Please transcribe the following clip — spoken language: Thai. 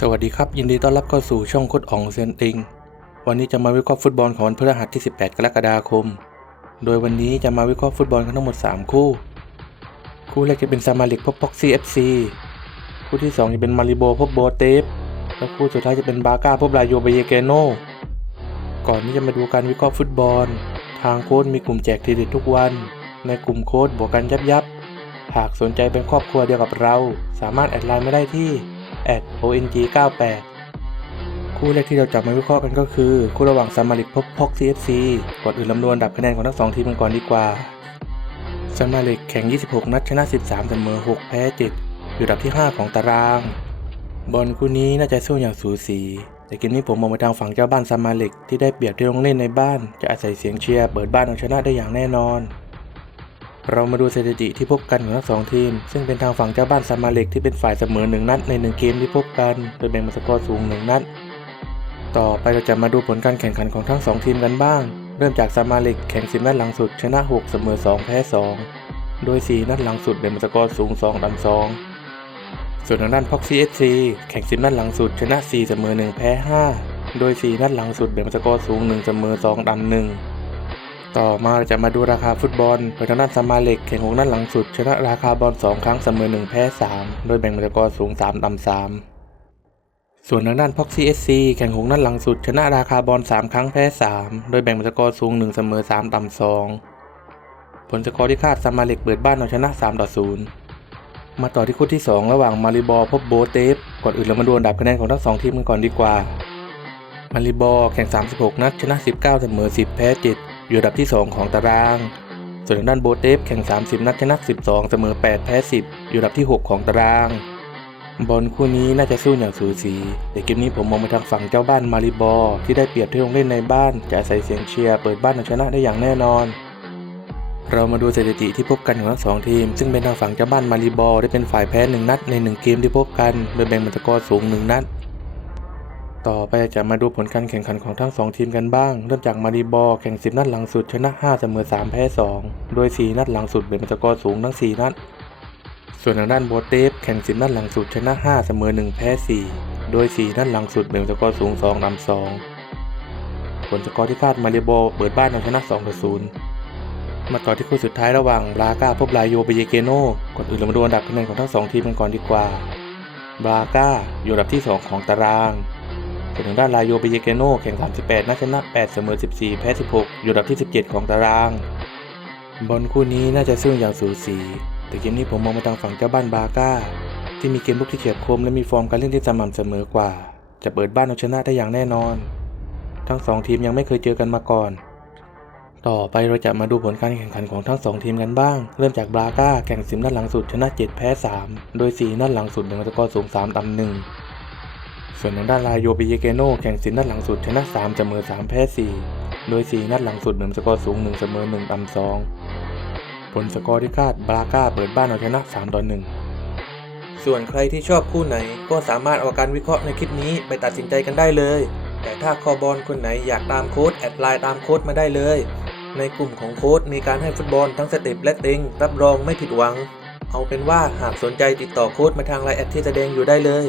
สวัสดีครับ ยินดีต้อนรับเข้าสู่ช่องโคดอ่องเซียนติง วันนี้จะมาวิเคราะห์ฟุตบอลของวันพฤหัสที่ 18 กรกฎาคม โดยวันนี้จะมาวิเคราะห์ฟุตบอลกันทั้งหมด 3 คู่ คู่แรกจะเป็นซามาลิกพบพ็อกซี่เอฟซีคู่ที่ 2 จะเป็นมาริโบพบโบเตฟและคู่สุดท้ายจะเป็นบาก้าพบลาโยเบเยเกโนก่อนที่จะมาดูการวิเคราะห์ฟุตบอล ทางโค้ดมีกลุ่มแจกทีเด็ดทุกวัน ในกลุ่มโค้ดบวกกันยับยับหากสนใจเป็นครอบครัวเดียวกับเรา สามารถแอดไลน์มาได้ที่ @ong98 คู่แรกที่เราจะมาวิเคราะห์กันก็คือ คู่ระหว่างซามาริกพบพ็อก CFC ก่อนอื่นลำดวนดับคะแนนของทั้งสองทีมกันก่อนดีกว่าซามาริกแข่ง 26 นัดชนะ 13เสมอ 6 แพ้ 7 อยู่ดับที่ 5 ของตาราง บอลคู่นี้น่าจะสู้อย่างสูสีแต่เกมนี้ผมมองไปทางฝั่งเจ้าบ้านซามาริกที่ได้เปรียบที่ลงเล่นในบ้าน จะอาศัยเสียงเชียร์เปิดบ้านเอาชนะได้อย่างแน่นอน เรามาดูสถิติที่พบกันของทั้งสองทีม ซึ่งเป็นทางฝั่งเจ้าบ้านซามาเล็กที่เป็นฝ่ายเสมอหนึ่งนัดในหนึ่งเกมที่พบกัน โดยแบ่งเป็นสกอร์สูงหนึ่งนัด ต่อไปเราจะมาดูผลการแข่งขันของทั้งสองทีมกันบ้าง เริ่มจากซามาเล็กแข่ง10นัดหลังสุดชนะ 6 เสมอ 2 แพ้ 2 โดย 4 นัดหลังสุดแบ่งเป็นสกอร์สูง2ดัน2ส่วนทางด้านพ็อกซีเอซีแข่ง10นัดหลังสุดชนะ 4 เสมอ 1 แพ้ 5 โดย 4 นัดหลังสุดแบ่งเป็นสกอร์สูง 1 เสมอ2ดัน1 ต่อมาเราจะมาดูราคาฟุตบอลโดยทางด้านซามาเล็กแข่งหกนัดหลังสุด ชนะราคาบอล2ครั้งเสมอ1แพ้ 3 โดยแบ่งเป็นสกอร์สูง 3ต่ำ3ส่วนทางด้านพ็อกซี่เอสซีแข่งหกนัดหลังสุด ชนะราคาบอล 3 ครั้งแพ้ 3 โดยแบ่งเป็นสกอร์สูง 1 เสมอ 3 ต่ำ 2 ผลสกอร์ที่คาดซามาเล็กเปิดบ้านเอาชนะ 3 ต่อ 0 มาต่อที่คู่ที่ 2 ระหว่างมาริบอพบโบเตฟก่อนอื่นเรามาดูอันดับคะแนนของทั้งสองทีมกันก่อนดีกว่า มาริบอแข่ง 36 นัดชนะ 19 เสมอ 10 แพ้ 7 อยู่อันดับที่ 2 ของตาราง ส่วนทางด้านโบเตฟแข่ง 30 นัดชนะ 12 เสมอ 8 แพ้ 10 อยู่อันดับที่ 6 ของตาราง บอลคู่นี้น่าจะสู้อย่างสูสี แต่เกมนี้ผมมองไปทางฝั่งเจ้าบ้านมาริบอลที่ได้เปรียบที่ลงเล่นในบ้านจะอาศัยเสียงเชียร์เปิดบ้านเอาชนะได้อย่างแน่นอน เรามาดูสถิติที่พบกันของทั้งสองทีม ซึ่งเป็นทางฝั่งเจ้าบ้านมาริบอลได้เป็นฝ่ายแพ้หนึ่งนัดในหนึ่งเกมที่พบกัน โดยแบ่งเป็นสกอร์สูงหนึ่งนัด ต่อไปจะมาดูผลการแข่งขันของทั้ง 2 ทีมกันบ้าง เริ่มจากมาริบอแข่ง 10 นัดหลังสุดชนะ 5 เสมอ 3 แพ้ 2 โดย 4 นัดหลังสุดเป็นสกอร์สูงทั้ง 4 นัด ส่วนทางด้านโบเตฟแข่ง 10 นัดหลังสุดชนะ 5 เสมอ 1 แพ้ 4 โดย 4 นัดหลังสุดเป็นสกอร์สูง 2นำ2ผลสกอร์ที่คาดมาริบอเปิดบ้านเอาชนะ2ต่อ0มาต่อที่คู่สุดท้ายระหว่างบราก้าพบลาโยเบเยเกโนก่อนอื่นเรามาดูอันดับคะแนนของทั้งสองทีมกันก่อนดีกว่าบราก้าอยู่อันดับที่ 2 ของตาราง ส่วนทางด้านลาโยเบเยเกโนแข่ง 38นัดชนะ 8 เสมอ 14 แพ้ 16 อยู่อันดับที่ 17 ของตาราง บอลคู่นี้น่าจะสู้อย่างสูสีแต่เกมนี้ผมมองไปทางฝั่งเจ้าบ้านบาก้า ที่มีเกมลุกที่เฉียบคมและมีฟอร์มการเล่นที่สม่ำเสมอกว่า จะเปิดบ้านเอาชนะได้อย่างแน่นอน ทั้งสองทีมยังไม่เคยเจอกันมาก่อน ต่อไปเราจะมาดูผลการแข่งขันของทั้งสองทีมกันบ้าง เริ่มจากบราก้าแข่ง10นัดหลังสุดชนะ 7 แพ้ 3 โดย 4 นัดหลังสุดแบ่งสกอสูง 3ต่ำ1 ส่วนทางด้านลาโยเบเยเกโนแข่ง10นัดหลังสุดชนะ3เสมอ3แพ้4 โดย 4 นัดหลังสุดแบ่งสกอร์สูง 1 เสมอ1ต่ำ2ผลสกอร์ที่คาดบราก้าเปิดบ้านเอาชนะ3ต่อ1ส่วนใครที่ชอบคู่ไหนก็สามารถเอาการวิเคราะห์ในคลิปนี้ไปตัดสินใจกันได้เลย แต่ถ้าคอบอลคนไหนอยากตามโค้ดแอดไลน์ตามโค้ดมาได้เลย ในกลุ่มของโค้ดมีการให้ฟุตบอลทั้งสเต็ปและติงรับรองไม่ผิดหวังเอาเป็นว่าหากสนใจติดต่อโค้ดมาทางไลน์แอดที่แสดงอยู่ได้เลย